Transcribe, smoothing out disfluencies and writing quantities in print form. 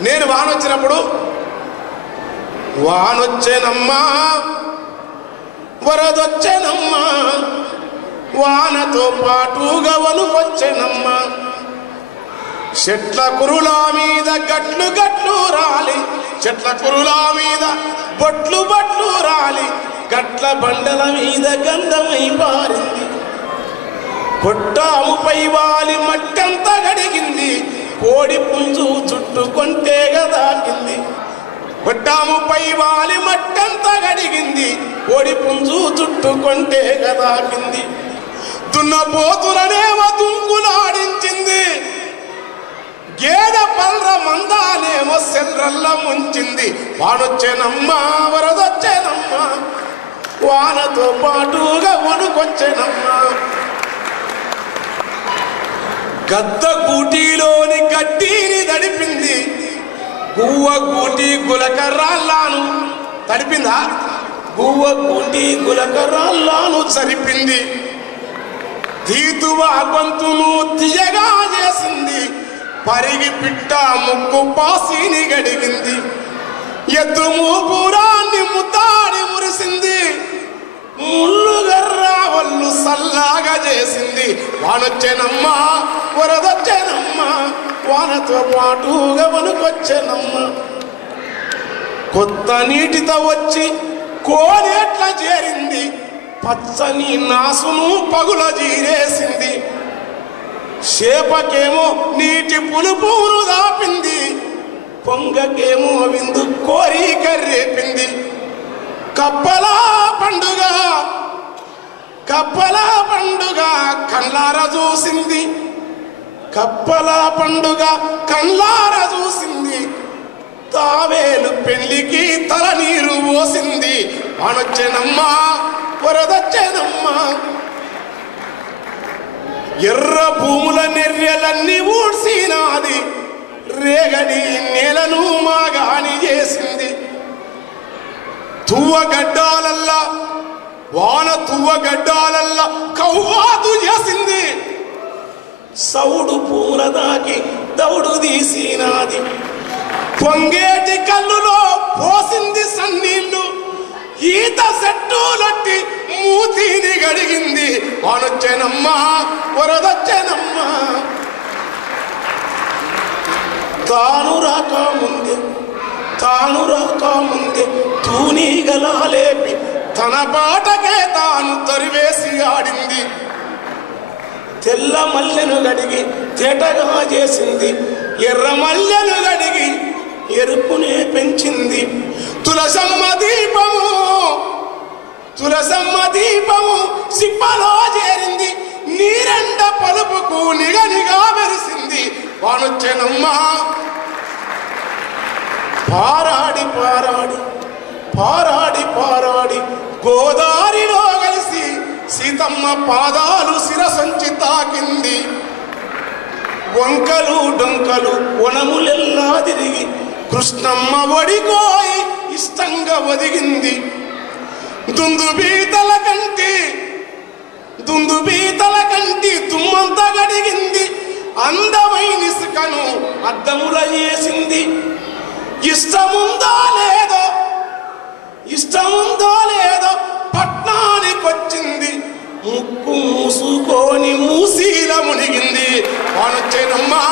నేను వానొచ్చినప్పుడు వానొచ్చేనమ్మా వరదొచ్చేనమ్మా వానతో పాటుగా వనుకొచ్చేనమ్మా చెట్ల కురులా మీద గట్లు గట్లు రాలి చెట్ల కురులా మీద బొట్లు బొట్లు రాలి గట్ల బండల మీద గంధమై పారింది కొట్టాముపై వాలి మట్టంతా గడిగింది కోడి పుంజు చుట్టుకొంటే గదాకింది కొట్టాముపై వాలి మట్టంతా గడిగింది కోడి పుంజు చుట్టుకొంటే గదాకింది దున్నపోతులనేమో దుంకులాడించింది గేదె పల్ర మందానేమో సెల్రల్ల ముంచింది వానొచ్చేనమ్మా వరదొచ్చేనమ్మా వానతో పాటుగా వణుకొచ్చేనమ్మా గద్ద గూటిలోని గడ్డిని తడిపింది గువ్వ గూటి గులకరాళ్ళను తడిపిందా గువ్వ గూటి గులకరాళ్ళను సరిపింది తీతువా గొంతును తీయగా చేసింది పరిగి పిట్ట ముక్కు పాసిని గడిగింది ఎద్దు మూపురాన్ని ముతాడి మురిసింది ముళ్ళుగర్రా వల్లు సల్లాగా చేసింది వానొచ్చేనమ్మా వరదొచ్చేనమ్మా వానతో పాటుగా వనుకొచ్చేనమ్మా కొత్త నీటితో వచ్చి కోనేట్ల చేరింది పచ్చని నాసును పగుల జీరేసింది చేపకేమో నీటి పులుపును దాపింది పొంగకేమో విందు కోరిక రేపింది కప్పలా పండుగ కళ్ళార చూసింది కప్పలా పండుగ కళ్ళార చూసింది తావేలు పెళ్లికి తల నీరు పోసింది వానొచ్చేనమ్మా వరదొచ్చేనమ్మా ఎర్ర భూముల నెర్రెలన్నీ ఊడ్సినాది రేగడి నేలను మాగాని చేసింది తువ్వగడ్డాలల్లా వాన తువ్వగడ్డాలల్లా కవ్వాదు చేసింది సౌడు పూల దాకి దౌడు తీసినాది పొంగేటి కళ్ళులో పోసింది సన్నీళ్ళు ఈత సెట్టులట్టి మూతిని గడిగింది వానొచ్చేనమ్మా వరదొచ్చేనమ్మా తాను రాకముందే తూనీగలా లేపి తన బాటకే తాను తరివేసి ఆడింది తెల్ల మల్లెను గడిగి తేటగా చేసింది ఎర్ర మల్లెను గడిగి ఎరుపునే పెంచింది తులసమ్మ దీపము సిప్పలో చేరింది నీరెండ పలుపుకు నిగనిగా మెరిసింది వానొచ్చేనమ్మా పారాడి గోదారిలో కలిసి సీతమ్మ పాదాలు శిరసంచి తాకింది వంకలు డొంకలు వనములెల్లా తిరిగి కృష్ణమ్మ ఒడికోయి ఇష్టంగా ఒదిగింది దుందుబీతల కంటి తుమ్మంత గడిగింది అందమైన ఇసుకను అద్దముల చేసింది ఇష్టముందో లేదో పట్నానికొచ్చింది ముక్కు మూసుకొని మూసీల మునిగింది వానొచ్చేనమ్మా